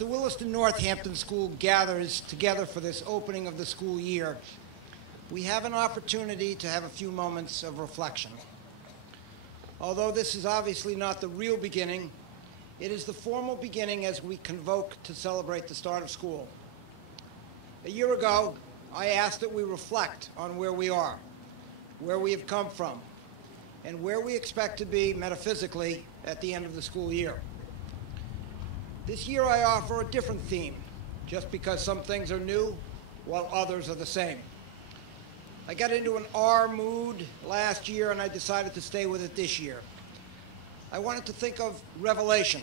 the Williston Northampton School gathers together for this opening of the school year, we have an opportunity to have a few moments of reflection. Although this is obviously not the real beginning, it is the formal beginning as we convoke to celebrate the start of school. A year ago, I asked that we reflect on where we are, where we have come from, and where we expect to be metaphysically at the end of the school year. This year I offer a different theme, just because some things are new while others are the same. I got into an R mood last year and I decided to stay with it this year. I wanted to think of Revelation,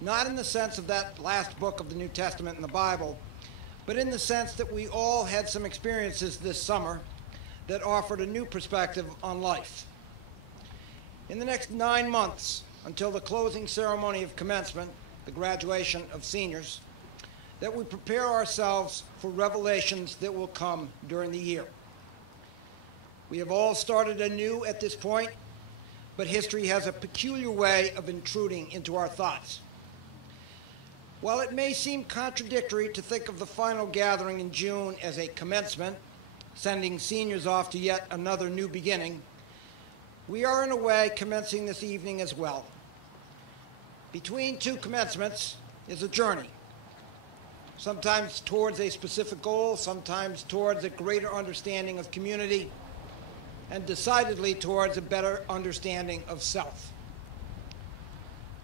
not in the sense of that last book of the New Testament in the Bible, but in the sense that we all had some experiences this summer that offered a new perspective on life. In the next 9 months, until the closing ceremony of commencement, the graduation of seniors, that we prepare ourselves for revelations that will come during the year. We have all started anew at this point, but history has a peculiar way of intruding into our thoughts. While it may seem contradictory to think of the final gathering in June as a commencement, sending seniors off to yet another new beginning, we are in a way commencing this evening as well. Between two commencements is a journey, sometimes towards a specific goal, sometimes towards a greater understanding of community, and decidedly towards a better understanding of self.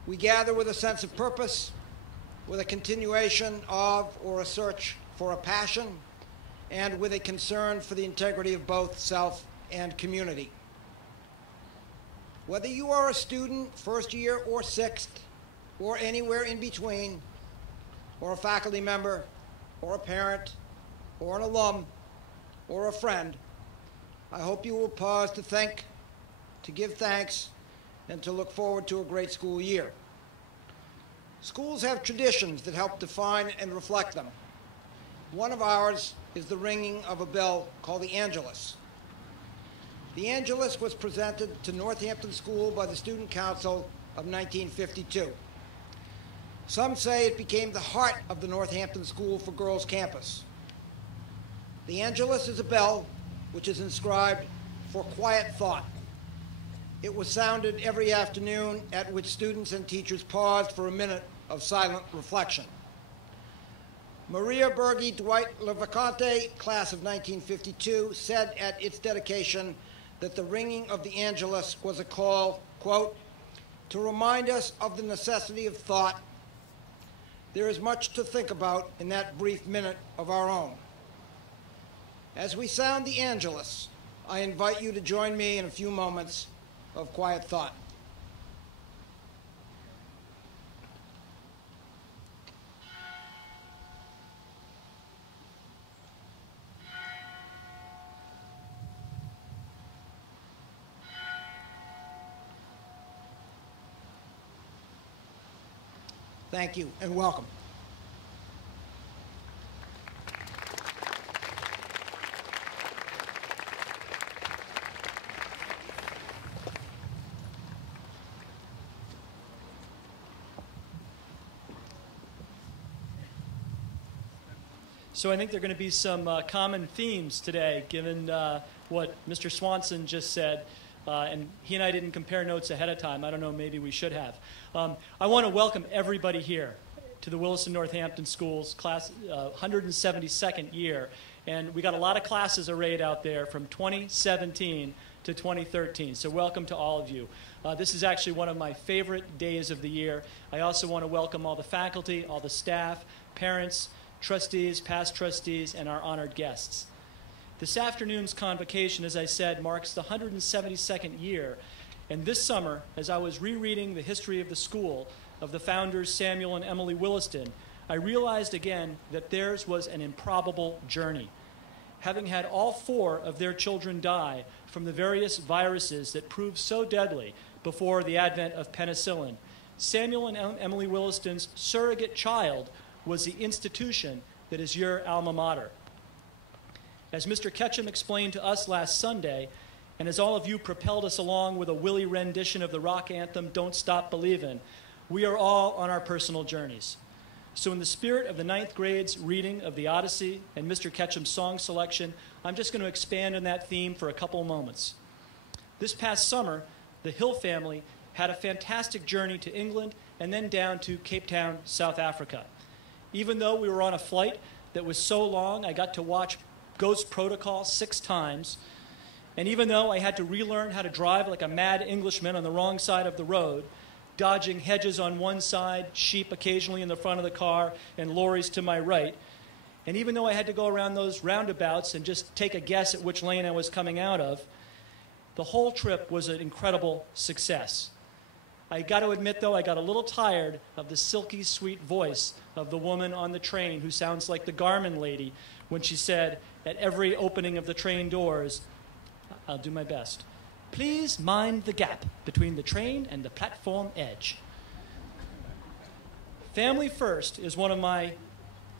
We gather with a sense of purpose, with a continuation of or a search for a passion, and with a concern for the integrity of both self and community. Whether you are a student, first year or sixth, or anywhere in between, or a faculty member, or a parent, or an alum, or a friend, I hope you will pause to think, to give thanks, and to look forward to a great school year. Schools have traditions that help define and reflect them. One of ours is the ringing of a bell called the Angelus. The Angelus was presented to Northampton School by the Student Council of 1952. Some say it became the heart of the Northampton School for Girls campus. The Angelus is a bell which is inscribed for quiet thought. It was sounded every afternoon, at which students and teachers paused for a minute of silent reflection. Maria Bergi Dwight Levacante, class of 1952, said at its dedication that the ringing of the Angelus was a call, quote, to remind us of the necessity of thought. There is much to think about in that brief minute of our own. As we sound the Angelus, I invite you to join me in a few moments of quiet thought. Thank you and welcome. So I think there are going to be some common themes today, given what Mr. Swanson just said. And he and I didn't compare notes ahead of time. I don't know, maybe we should have. I want to welcome everybody here to the Williston Northampton Schools, class 172nd year. And we got a lot of classes arrayed out there from 2017 to 2013. So welcome to all of you. This is actually one of my favorite days of the year. I also want to welcome all the faculty, all the staff, parents, trustees, past trustees, and our honored guests. This afternoon's convocation, as I said, marks the 172nd year. And this summer, as I was rereading the history of the school, of the founders Samuel and Emily Williston, I realized again that theirs was an improbable journey. Having had all 4 of their children die from the various viruses that proved so deadly before the advent of penicillin, Samuel and Emily Williston's surrogate child was the institution that is your alma mater. As Mr. Ketchum explained to us last Sunday, and as all of you propelled us along with a Willie rendition of the rock anthem, Don't Stop Believin', we are all on our personal journeys. So in the spirit of the 9th grade's reading of the Odyssey and Mr. Ketchum's song selection, I'm just going to expand on that theme for a couple of moments. This past summer, the Hill family had a fantastic journey to England and then down to Cape Town, South Africa. Even though we were on a flight that was so long, I got to watch Ghost Protocol 6 times. And even though I had to relearn how to drive like a mad Englishman on the wrong side of the road, dodging hedges on one side, sheep occasionally in the front of the car, and lorries to my right, and even though I had to go around those roundabouts and just take a guess at which lane I was coming out of, the whole trip was an incredible success. I got to admit, though, I got a little tired of the silky sweet voice of the woman on the train who sounds like the Garmin lady when she said at every opening of the train doors, I'll do my best, "Please mind the gap between the train and the platform edge." Family first is one of my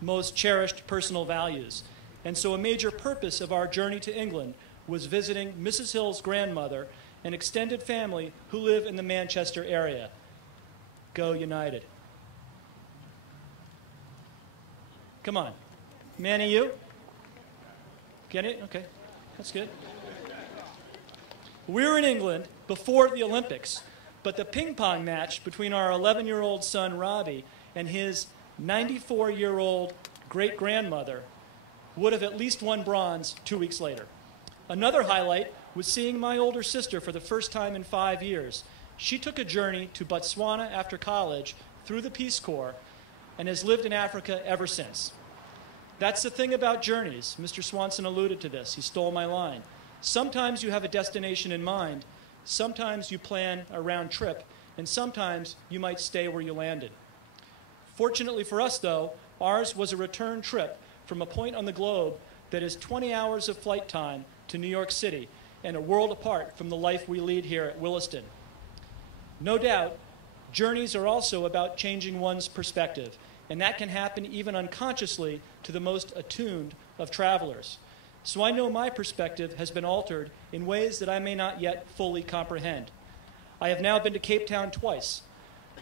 most cherished personal values, and so a major purpose of our journey to England was visiting Mrs. Hill's grandmother and extended family who live in the Manchester area. Go United. Come on. Manny, you? Get it? Okay, that's good. We were in England before the Olympics, but the ping pong match between our 11-year-old son, Robbie, and his 94-year-old great-grandmother would have at least won bronze 2 weeks later. Another highlight was seeing my older sister for the first time in 5 years. She took a journey to Botswana after college through the Peace Corps and has lived in Africa ever since. That's the thing about journeys. Mr. Swanson alluded to this. He stole my line. Sometimes you have a destination in mind, sometimes you plan a round trip, and sometimes you might stay where you landed. Fortunately for us, though, ours was a return trip from a point on the globe that is 20 hours of flight time to New York City and a world apart from the life we lead here at Williston. No doubt, journeys are also about changing one's perspective, and that can happen even unconsciously to the most attuned of travelers. So I know my perspective has been altered in ways that I may not yet fully comprehend. I have now been to Cape Town twice,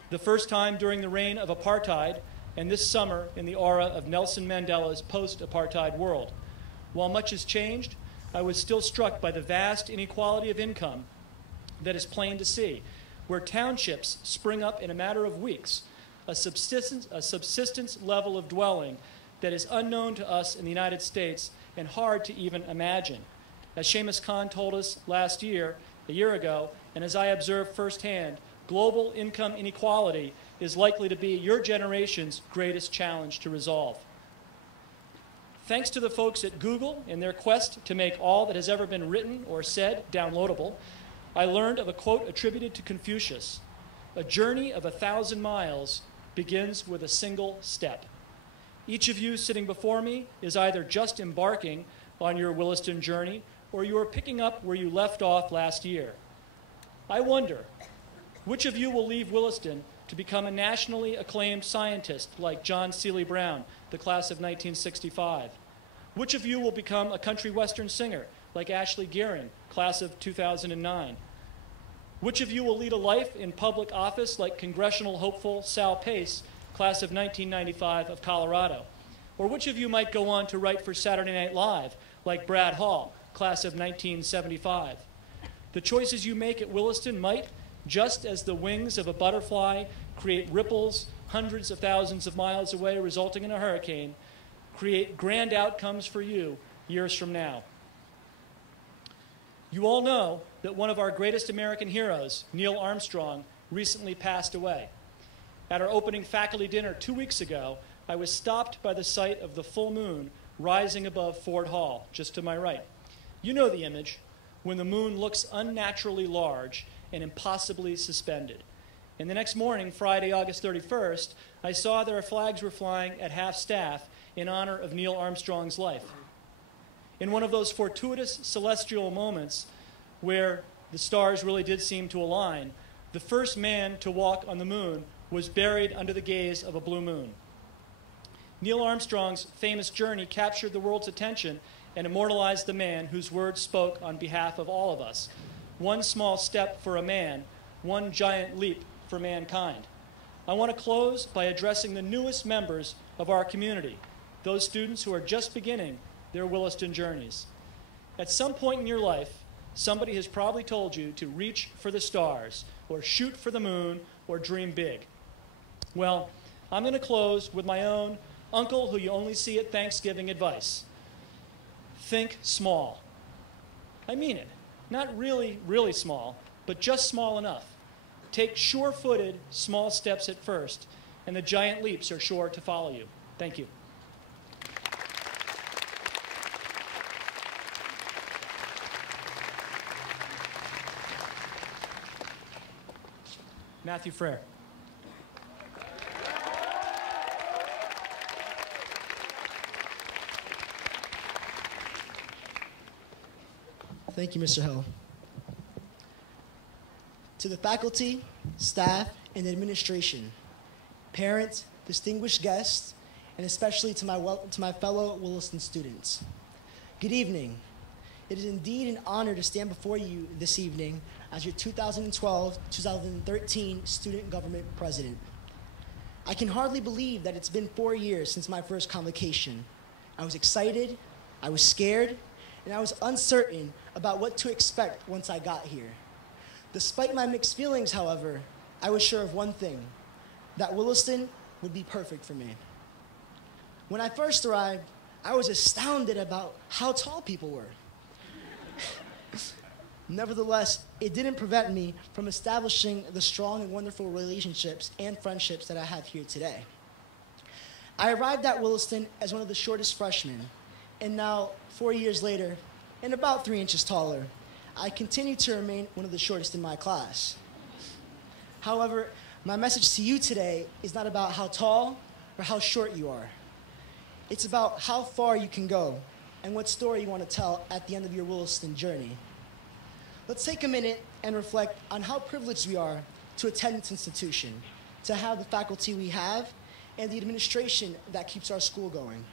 the first time during the reign of apartheid, and this summer in the aura of Nelson Mandela's post-apartheid world. While much has changed, I was still struck by the vast inequality of income that is plain to see, where townships spring up in a matter of weeks, a subsistence level of dwelling that is unknown to us in the United States and hard to even imagine. As Seamus Khan told us a year ago, and as I observed firsthand, global income inequality is likely to be your generation's greatest challenge to resolve. Thanks to the folks at Google in their quest to make all that has ever been written or said downloadable, I learned of a quote attributed to Confucius: "A journey of 1,000 miles begins with a single step." Each of you sitting before me is either just embarking on your Williston journey or you are picking up where you left off last year. I wonder, which of you will leave Williston to become a nationally acclaimed scientist like John Seely Brown, the class of 1965? Which of you will become a country western singer like Ashley Gearing, class of 2009? Which of you will lead a life in public office like congressional hopeful Sal Pace, class of 1995 of Colorado? Or which of you might go on to write for Saturday Night Live like Brad Hall, class of 1975? The choices you make at Williston might, just as the wings of a butterfly create ripples hundreds of thousands of miles away resulting in a hurricane, create grand outcomes for you years from now. You all know that one of our greatest American heroes, Neil Armstrong, recently passed away. At our opening faculty dinner 2 weeks ago, I was stopped by the sight of the full moon rising above Ford Hall, just to my right. You know the image, when the moon looks unnaturally large and impossibly suspended. And the next morning, Friday, August 31st, I saw that our flags were flying at half-staff in honor of Neil Armstrong's life. In one of those fortuitous celestial moments where the stars really did seem to align, the first man to walk on the moon was buried under the gaze of a blue moon. Neil Armstrong's famous journey captured the world's attention and immortalized the man whose words spoke on behalf of all of us. One small step for a man, one giant leap for mankind. I want to close by addressing the newest members of our community, those students who are just beginning their Williston journeys. At some point in your life, somebody has probably told you to reach for the stars, or shoot for the moon, or dream big. Well, I'm going to close with my own uncle who you only see at Thanksgiving advice. Think small. I mean it. Not really, really small, but just small enough. Take sure-footed, small steps at first, and the giant leaps are sure to follow you. Thank you. Matthew Frere. Thank you, Mr. Hill. To the faculty, staff, and administration, parents, distinguished guests, and especially to my fellow Williston students, good evening. It is indeed an honor to stand before you this evening as your 2012-2013 Student Government President. I can hardly believe that it's been 4 years since my first convocation. I was excited, I was scared, and I was uncertain about what to expect once I got here. Despite my mixed feelings, however, I was sure of one thing, that Williston would be perfect for me. When I first arrived, I was astounded about how tall people were. Nevertheless, it didn't prevent me from establishing the strong and wonderful relationships and friendships that I have here today. I arrived at Williston as one of the shortest freshmen, and now, 4 years later, and about 3 inches taller, I continue to remain one of the shortest in my class. However, my message to you today is not about how tall or how short you are. It's about how far you can go and what story you want to tell at the end of your Williston journey. Let's take a minute and reflect on how privileged we are to attend this institution, to have the faculty we have, and the administration that keeps our school going.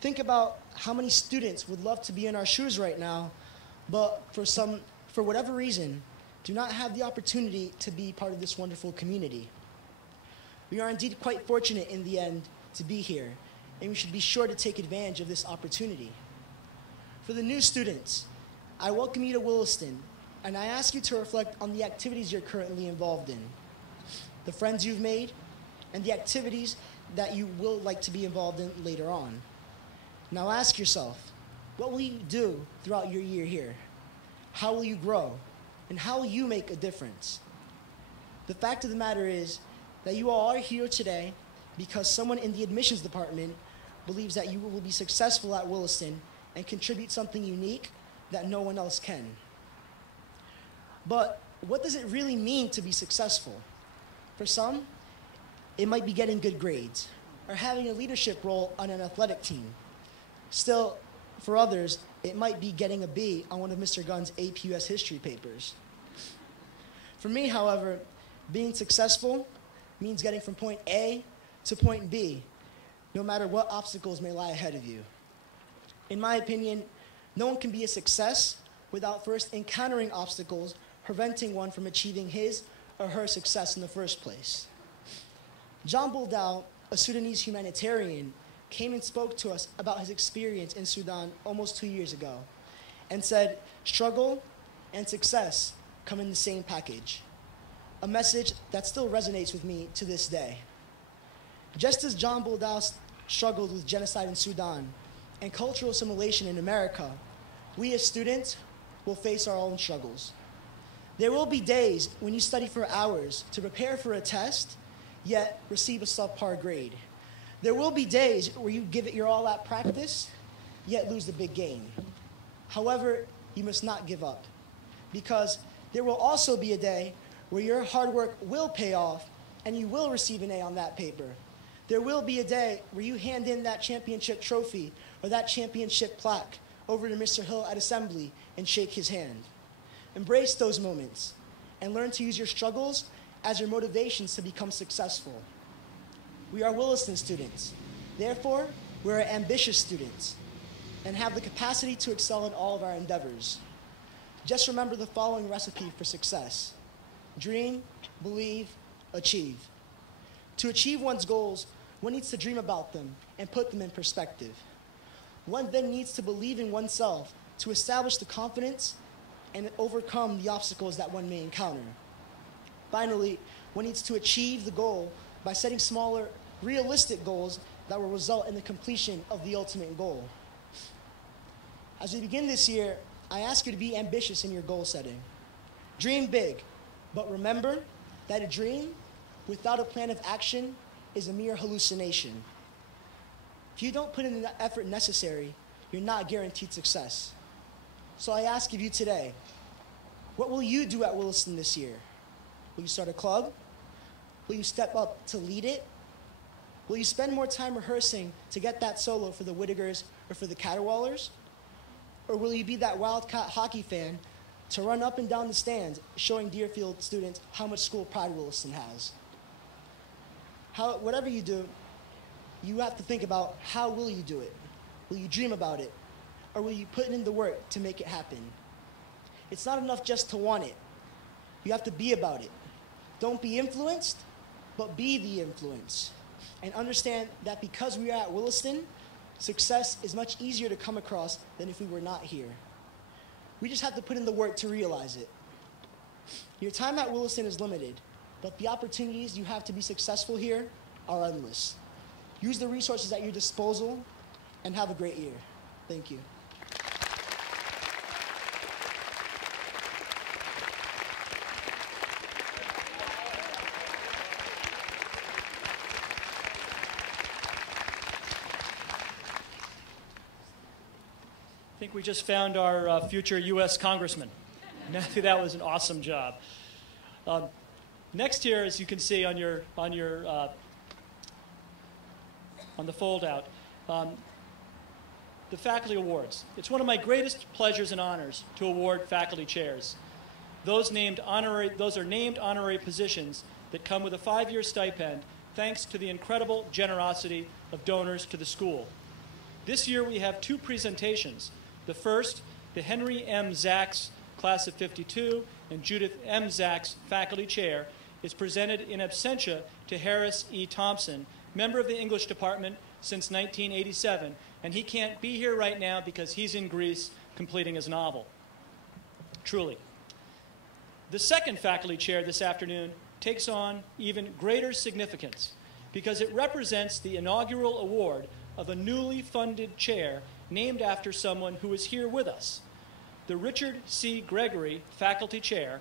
Think about how many students would love to be in our shoes right now, but for whatever reason, do not have the opportunity to be part of this wonderful community. We are indeed quite fortunate in the end to be here, and we should be sure to take advantage of this opportunity. For the new students, I welcome you to Williston, and I ask you to reflect on the activities you're currently involved in, the friends you've made, and the activities that you will like to be involved in later on. Now ask yourself, what will you do throughout your year here? How will you grow? And how will you make a difference? The fact of the matter is that you all are here today because someone in the admissions department believes that you will be successful at Williston and contribute something unique that no one else can. But what does it really mean to be successful? For some, it might be getting good grades or having a leadership role on an athletic team. Still, for others, it might be getting a B on one of Mr. Gunn's AP US history papers. For me, however, being successful means getting from point A to point B, no matter what obstacles may lie ahead of you. In my opinion, no one can be a success without first encountering obstacles preventing one from achieving his or her success in the first place. John Buldow, a Sudanese humanitarian, came and spoke to us about his experience in Sudan almost 2 years ago and said, struggle and success come in the same package, a message that still resonates with me to this day. Just as John Buldow struggled with genocide in Sudan and cultural assimilation in America, we as students will face our own struggles. There will be days when you study for hours to prepare for a test, yet receive a subpar grade. There will be days where you give it your all at practice, yet lose the big game. However, you must not give up, because there will also be a day where your hard work will pay off and you will receive an A on that paper. There will be a day where you hand in that championship trophy or that championship plaque over to Mr. Hill at assembly and shake his hand. Embrace those moments and learn to use your struggles as your motivations to become successful. We are Williston students. Therefore, we are ambitious students and have the capacity to excel in all of our endeavors. Just remember the following recipe for success: dream, believe, achieve. To achieve one's goals, one needs to dream about them and put them in perspective. One then needs to believe in oneself to establish the confidence and overcome the obstacles that one may encounter. Finally, one needs to achieve the goal by setting smaller, realistic goals that will result in the completion of the ultimate goal. As we begin this year, I ask you to be ambitious in your goal setting. Dream big, but remember that a dream without a plan of action is a mere hallucination. If you don't put in the effort necessary, you're not guaranteed success. So I ask of you today, what will you do at Williston this year? Will you start a club? Will you step up to lead it? Will you spend more time rehearsing to get that solo for the Whittigers or for the Caterwallers? Or will you be that Wildcat hockey fan to run up and down the stands showing Deerfield students how much school pride Williston has? Whatever you do, you have to think about how will you do it? Will you dream about it? Or will you put in the work to make it happen? It's not enough just to want it. You have to be about it. Don't be influenced, but be the influence. And understand that because we are at Williston, success is much easier to come across than if we were not here. We just have to put in the work to realize it. Your time at Williston is limited, but the opportunities you have to be successful here are endless. Use the resources at your disposal and have a great year. Thank you. I think we just found our future U.S. Congressman. Matthew, that was an awesome job. Next here, as you can see on the fold-out, the faculty awards. It's one of my greatest pleasures and honors to award faculty chairs. Those are named honorary positions that come with a 5-year stipend thanks to the incredible generosity of donors to the school. This year we have 2 presentations. The first, the Henry M. Zaks Class of 52 and Judith M. Zaks Faculty Chair, is presented in absentia to Harris E. Thompson, member of the English Department since 1987, and he can't be here right now because he's in Greece completing his novel. Truly. The second faculty chair this afternoon takes on even greater significance because it represents the inaugural award of a newly funded chair named after someone who is here with us. The Richard C. Gregory Faculty Chair,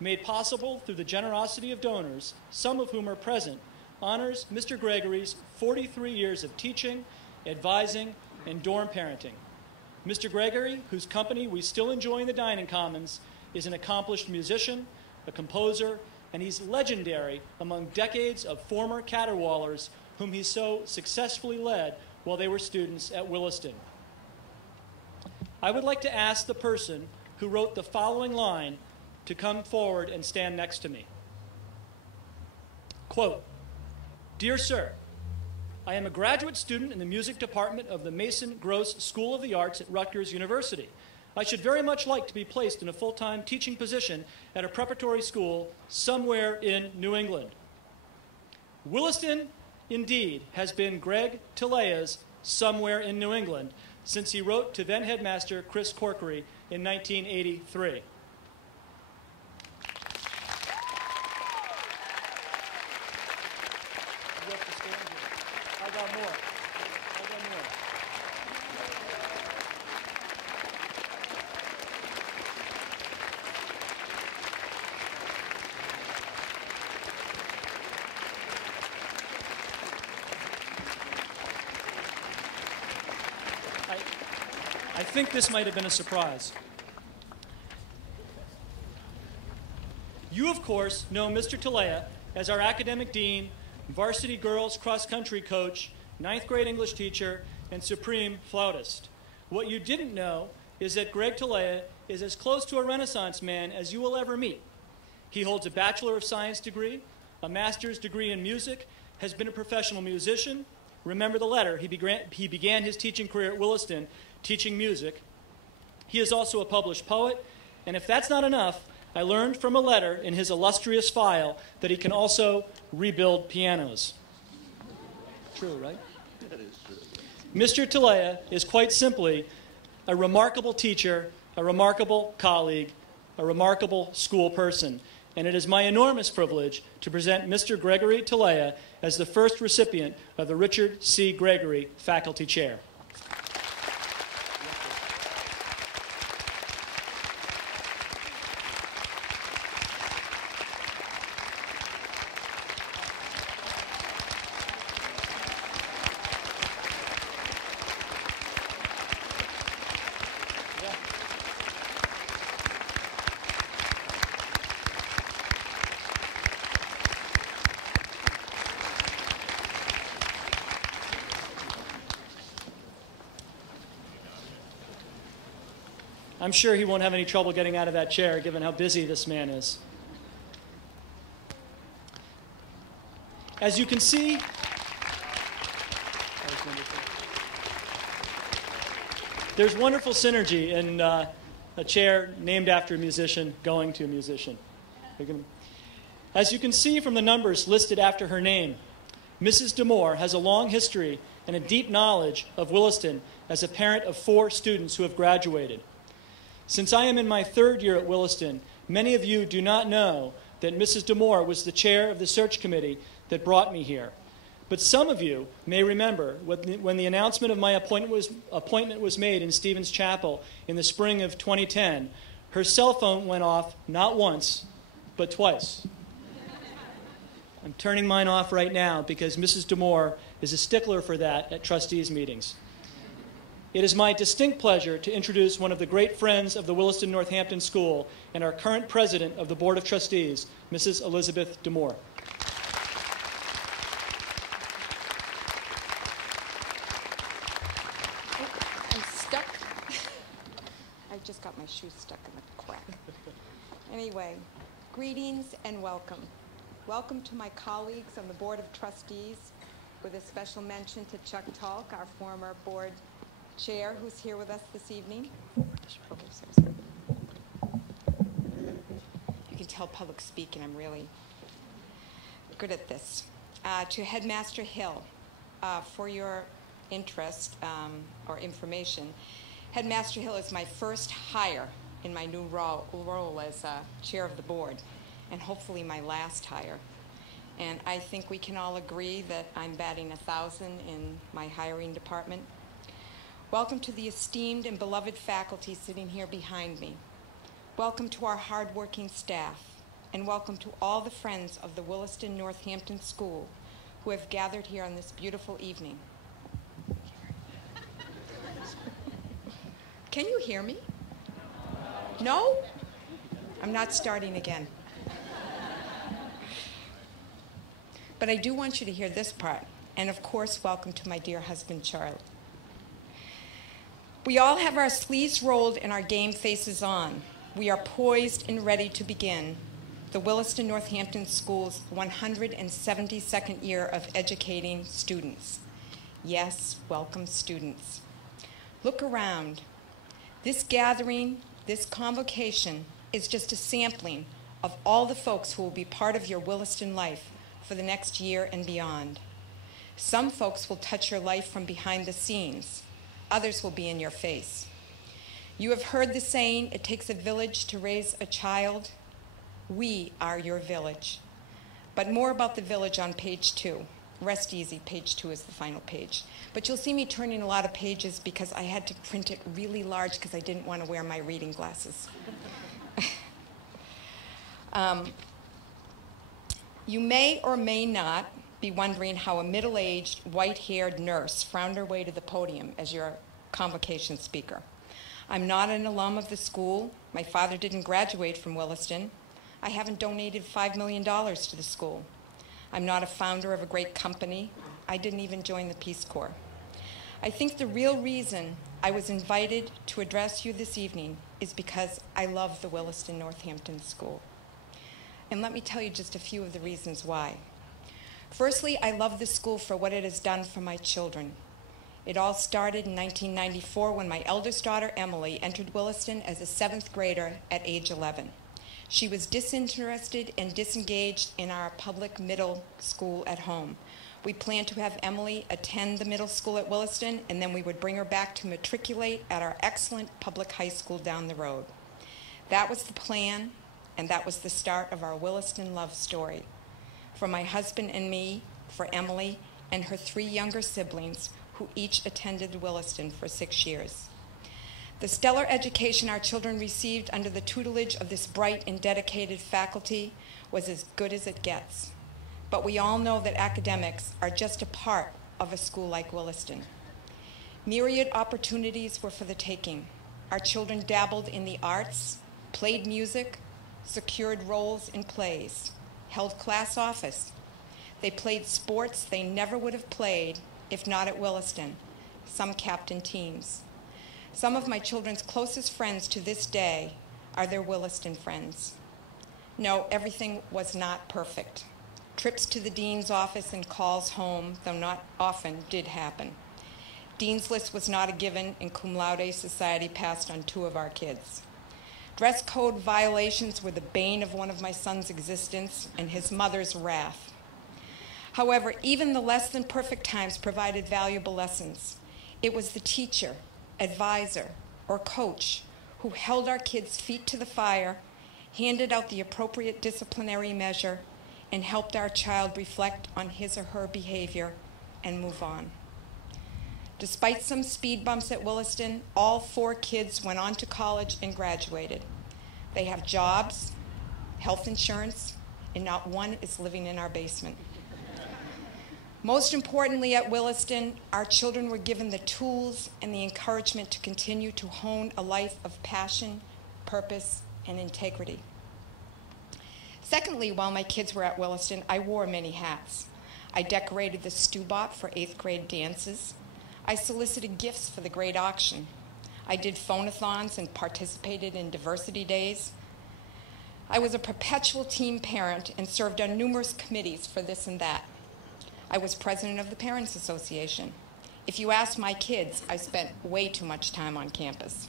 made possible through the generosity of donors, some of whom are present, honors Mr. Gregory's 43 years of teaching, advising, and dorm parenting. Mr. Gregory, whose company we still enjoy in the dining commons, is an accomplished musician, a composer, and he's legendary among decades of former caterwaulers whom he so successfully led while they were students at Williston. I would like to ask the person who wrote the following line to come forward and stand next to me. Quote, "Dear Sir, I am a graduate student in the music department of the Mason Gross School of the Arts at Rutgers University. I should very much like to be placed in a full-time teaching position at a preparatory school somewhere in New England. Williston, indeed, has been Greg Tillea's somewhere in New England since he wrote to then Headmaster Chris Corkery in 1983. I got more. I think this might have been a surprise. You, of course, know Mr. Tillea as our academic dean, varsity girls cross-country coach, 9th grade English teacher, and supreme flautist. What you didn't know is that Greg Tillea is as close to a Renaissance man as you will ever meet. He holds a Bachelor of Science degree, a master's degree in music, has been a professional musician. Remember the letter. He began his teaching career at Williston teaching music. He is also a published poet, and if that's not enough, I learned from a letter in his illustrious file that he can also rebuild pianos. True, right? That is true. Mr. Talea is quite simply a remarkable teacher, a remarkable colleague, a remarkable school person, and it is my enormous privilege to present Mr. Gregory Talea as the first recipient of the Richard C. Gregory Faculty Chair. I'm sure he won't have any trouble getting out of that chair, given how busy this man is. As you can see, there's wonderful synergy in a chair named after a musician going to a musician. As you can see from the numbers listed after her name, Mrs. DeMoore has a long history and a deep knowledge of Williston as a parent of 4 students who have graduated. Since I am in my 3rd year at Williston, many of you do not know that Mrs. DeMoore was the chair of the search committee that brought me here. But some of you may remember when the announcement of my appointment was made in Stevens Chapel in the spring of 2010, her cell phone went off not once, but twice. I'm turning mine off right now because Mrs. DeMoore is a stickler for that at trustees' meetings. It is my distinct pleasure to introduce one of the great friends of the Williston Northampton School and our current president of the Board of Trustees, Mrs. Elizabeth DeMoore. I'm stuck. I just got my shoe stuck in the crack. Anyway, greetings and welcome. Welcome to my colleagues on the Board of Trustees, with a special mention to Chuck Talk, our former board chair, who's here with us this evening. Okay, sorry. You can tell public speaking, I'm really good at this. To Headmaster Hill, for your interest or information, Headmaster Hill is my first hire in my new role as chair of the board, and hopefully my last hire. And I think we can all agree that I'm batting 1,000 in my hiring department. Welcome to the esteemed and beloved faculty sitting here behind me. Welcome to our hardworking staff, and welcome to all the friends of the Williston Northampton School who have gathered here on this beautiful evening. Can you hear me? No? I'm not starting again. But I do want you to hear this part, and of course, welcome to my dear husband, Charlie. We all have our sleeves rolled and our game faces on. We are poised and ready to begin the Williston Northampton School's 172nd year of educating students. Yes, welcome students. Look around. This gathering, this convocation, is just a sampling of all the folks who will be part of your Williston life for the next year and beyond. Some folks will touch your life from behind the scenes. Others will be in your face. You have heard the saying, it takes a village to raise a child. We are your village. But more about the village on page 2. Rest easy, page 2 is the final page. But you'll see me turning a lot of pages because I had to print it really large because I didn't want to wear my reading glasses. You may or may not be wondering how a middle-aged, white-haired nurse found her way to the podium as your convocation speaker. I'm not an alum of the school. My father didn't graduate from Williston. I haven't donated $5 million to the school. I'm not a founder of a great company. I didn't even join the Peace Corps. I think the real reason I was invited to address you this evening is because I love the Williston Northampton School. And let me tell you just a few of the reasons why. Firstly, I love this school for what it has done for my children. It all started in 1994 when my eldest daughter, Emily, entered Williston as a 7th grader at age 11. She was disinterested and disengaged in our public middle school at home. We planned to have Emily attend the middle school at Williston, and then we would bring her back to matriculate at our excellent public high school down the road. That was the plan, and that was the start of our Williston love story. For my husband and me, for Emily, and her 3 younger siblings, who each attended Williston for 6 years. The stellar education our children received under the tutelage of this bright and dedicated faculty was as good as it gets. But we all know that academics are just a part of a school like Williston. Myriad opportunities were for the taking. Our children dabbled in the arts, played music, secured roles in plays, held class office. They played sports they never would have played if not at Williston. Some captained teams. Some of my children's closest friends to this day are their Williston friends. No, everything was not perfect. Trips to the dean's office and calls home, though not often, did happen. Dean's list was not a given, and cum laude society passed on 2 of our kids. Dress code violations were the bane of one of my son's existence and his mother's wrath. However, even the less than perfect times provided valuable lessons. It was the teacher, advisor, or coach who held our kids' feet to the fire, handed out the appropriate disciplinary measure, and helped our child reflect on his or her behavior and move on. Despite some speed bumps at Williston, all 4 kids went on to college and graduated. They have jobs, health insurance, and not one is living in our basement. Most importantly at Williston, our children were given the tools and the encouragement to continue to hone a life of passion, purpose, and integrity. Secondly, while my kids were at Williston, I wore many hats. I decorated the stew-bop for 8th grade dances. I solicited gifts for the grade auction. I did phone-a-thons and participated in diversity days. I was a perpetual team parent and served on numerous committees for this and that. I was president of the Parents Association. If you ask my kids, I spent way too much time on campus.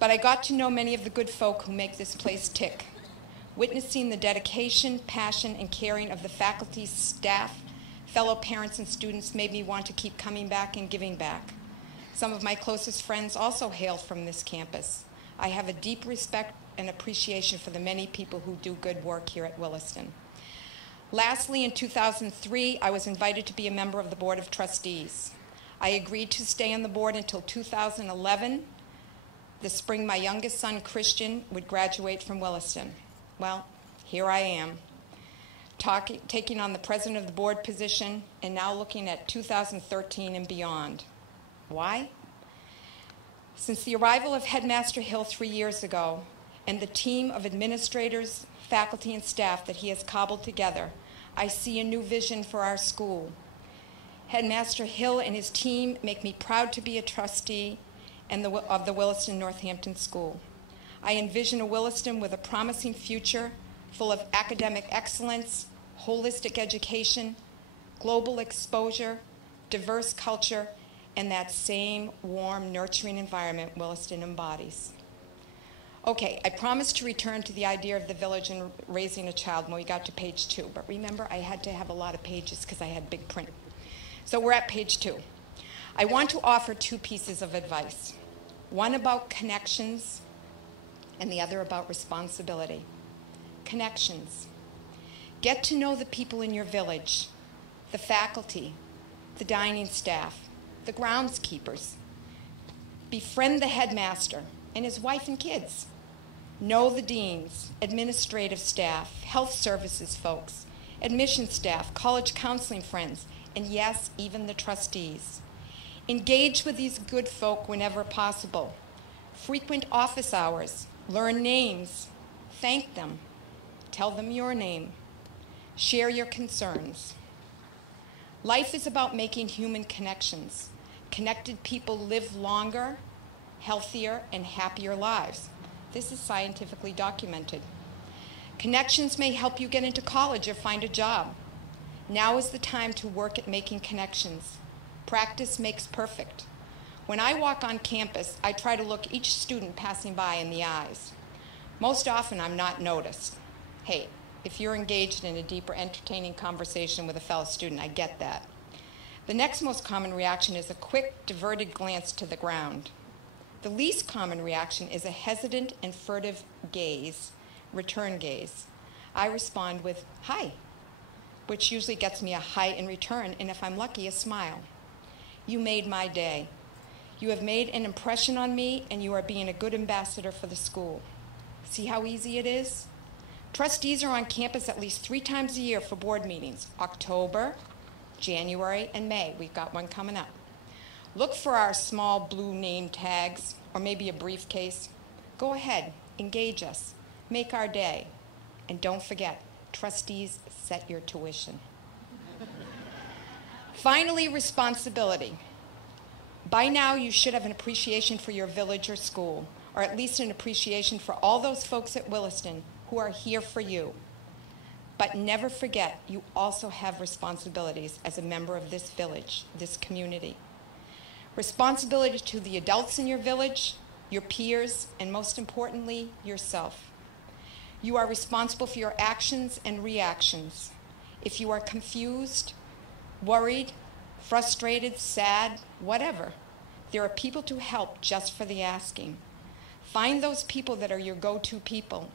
But I got to know many of the good folk who make this place tick. Witnessing the dedication, passion, and caring of the faculty, staff, fellow parents, and students made me want to keep coming back and giving back. Some of my closest friends also hail from this campus. I have a deep respect and appreciation for the many people who do good work here at Williston. Lastly, in 2003, I was invited to be a member of the Board of Trustees. I agreed to stay on the board until 2011, the spring my youngest son, Christian, would graduate from Williston. Well, here I am, taking on the president of the board position and now looking at 2013 and beyond. Why? Since the arrival of Headmaster Hill 3 years ago and the team of administrators, faculty, and staff that he has cobbled together, I see a new vision for our school. Headmaster Hill and his team make me proud to be a trustee of the Williston Northampton School. I envision a Williston with a promising future, full of academic excellence, holistic education, global exposure, diverse culture, and that same warm, nurturing environment Williston embodies. Okay, I promised to return to the idea of the village and raising a child when we got to page 2, but remember I had to have a lot of pages because I had big print. So we're at page 2. I want to offer 2 pieces of advice, one about connections and the other about responsibility. Connections. Get to know the people in your village, the faculty, the dining staff, the groundskeepers. Befriend the headmaster and his wife and kids. Know the deans, administrative staff, health services folks, admission staff, college counseling friends, and yes, even the trustees. Engage with these good folk whenever possible. Frequent office hours. Learn names. Thank them. Tell them your name. Share your concerns. Life is about making human connections. Connected people live longer, healthier, and happier lives. This is scientifically documented. Connections may help you get into college or find a job. Now is the time to work at making connections. Practice makes perfect. When I walk on campus, I try to look each student passing by in the eyes. Most often, I'm not noticed. Hey, if you're engaged in a deeper, entertaining conversation with a fellow student, I get that. The next most common reaction is a quick, diverted glance to the ground. The least common reaction is a hesitant and furtive gaze, return gaze. I respond with, hi, which usually gets me a hi in return, and if I'm lucky, a smile. You made my day. You have made an impression on me, and you are being a good ambassador for the school. See how easy it is? Trustees are on campus at least 3 times a year for board meetings, October, January, and May. We've got one coming up. Look for our small blue name tags, or maybe a briefcase. Go ahead, engage us, make our day. And don't forget, trustees set your tuition. Finally, responsibility. By now, you should have an appreciation for your village or school, or at least an appreciation for all those folks at Williston who are here for you. But never forget, you also have responsibilities as a member of this village, this community. Responsibility to the adults in your village, your peers, and most importantly, yourself. You are responsible for your actions and reactions. If you are confused, worried, frustrated, sad, whatever, there are people to help just for the asking. Find those people that are your go-to people.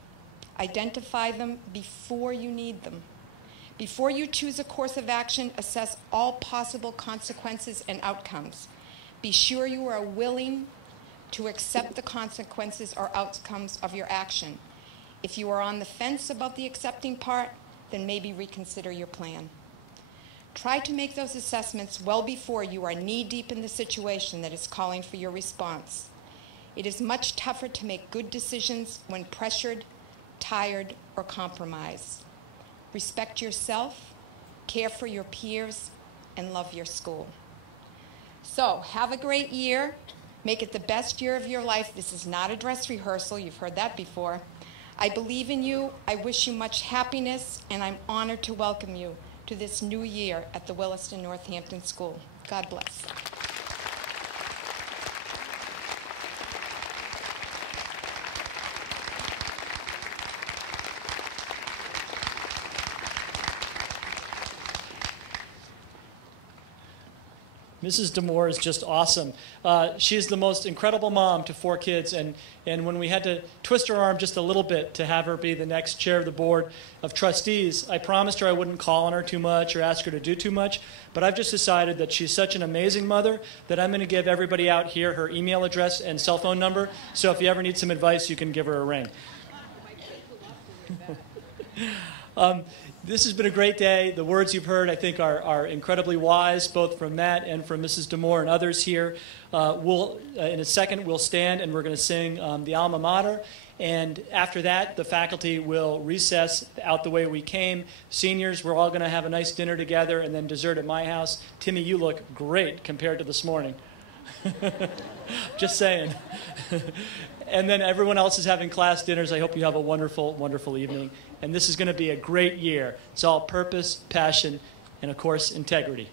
Identify them before you need them. Before you choose a course of action, assess all possible consequences and outcomes. Be sure you are willing to accept the consequences or outcomes of your action. If you are on the fence about the accepting part, then maybe reconsider your plan. Try to make those assessments well before you are knee-deep in the situation that is calling for your response. It is much tougher to make good decisions when pressured, tired, or compromised. Respect yourself, care for your peers, and love your school. So, have a great year. Make it the best year of your life. This is not a dress rehearsal. You've heard that before. I believe in you. I wish you much happiness, and I'm honored to welcome you to this new year at the Williston Northampton School. God bless. Mrs. Demore is just awesome. She's the most incredible mom to 4 kids, and when we had to twist her arm just a little bit to have her be the next chair of the board of trustees, I promised her I wouldn't call on her too much or ask her to do too much, but I've just decided that she's such an amazing mother that I'm going to give everybody out here her email address and cell phone number, so if you ever need some advice, you can give her a ring. This has been a great day. The words you've heard, I think, are incredibly wise, both from Matt and from Mrs. Demore and others here. In a second, we'll stand and we're going to sing the alma mater. And after that, the faculty will recess out the way we came. Seniors, we're all going to have a nice dinner together and then dessert at my house. Timmy, you look great compared to this morning. Just saying. And then everyone else is having class dinners. I hope you have a wonderful, wonderful evening. And this is going to be a great year. It's all purpose, passion, and, of course, integrity.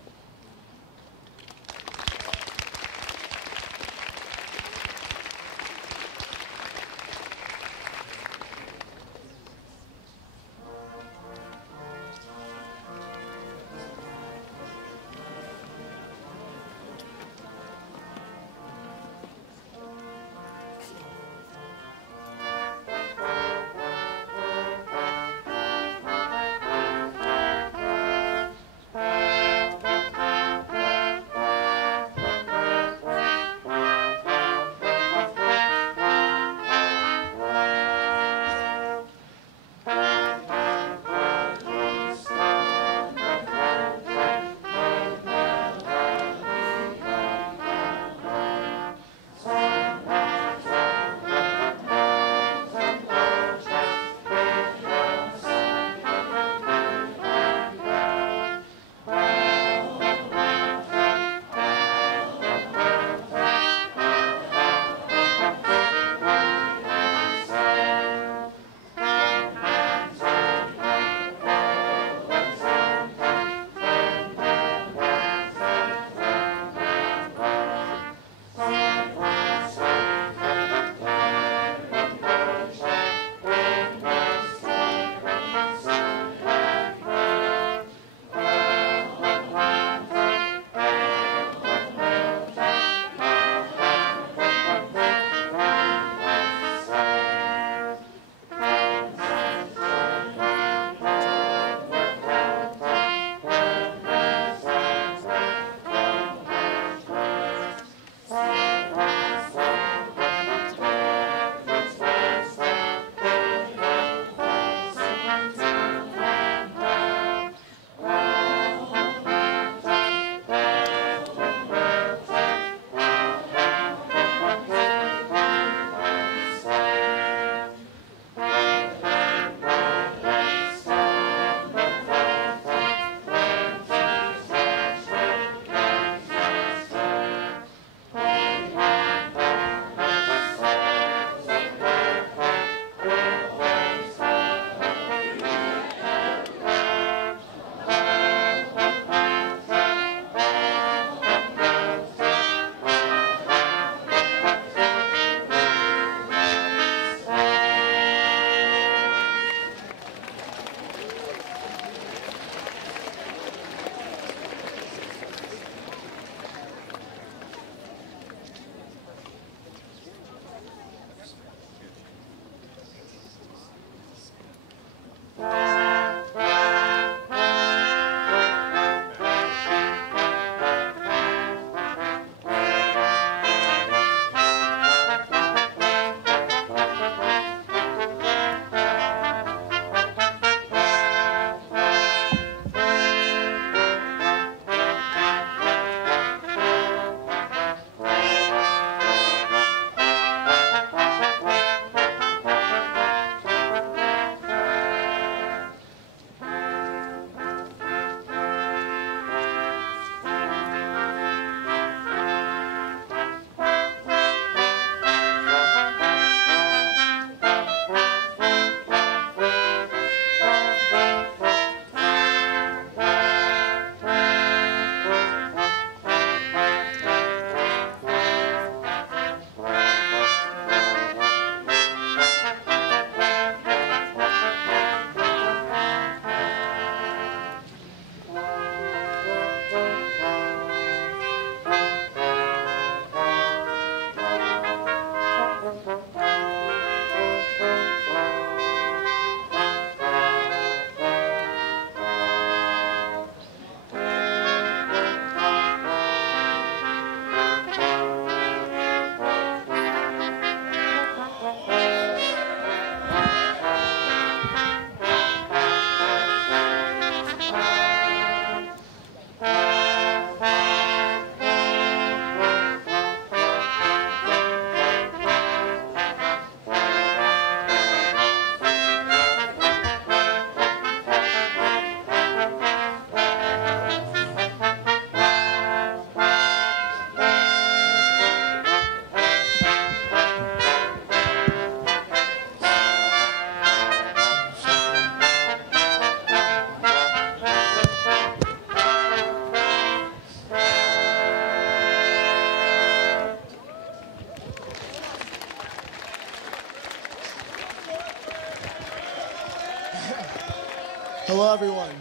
Hello, everyone.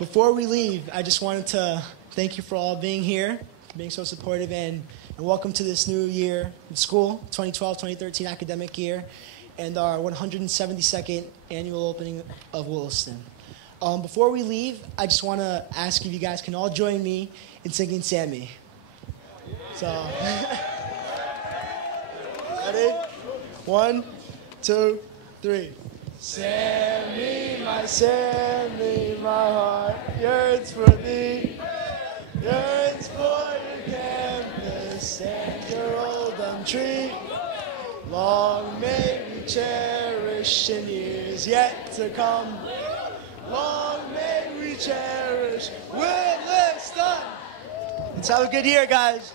Before we leave, I just wanted to thank you for all being here, being so supportive, and welcome to this new year in school, 2012-2013 academic year, and our 172nd annual opening of Williston. Before we leave, I just want to ask if you guys can all join me in singing Sammy. So, ready? 1, 2, 3. Sammy, my heart yearns for thee, yearns for your campus and your old elm tree. Long may we cherish in years yet to come. Long may we cherish Williston. Let's have a good year, guys.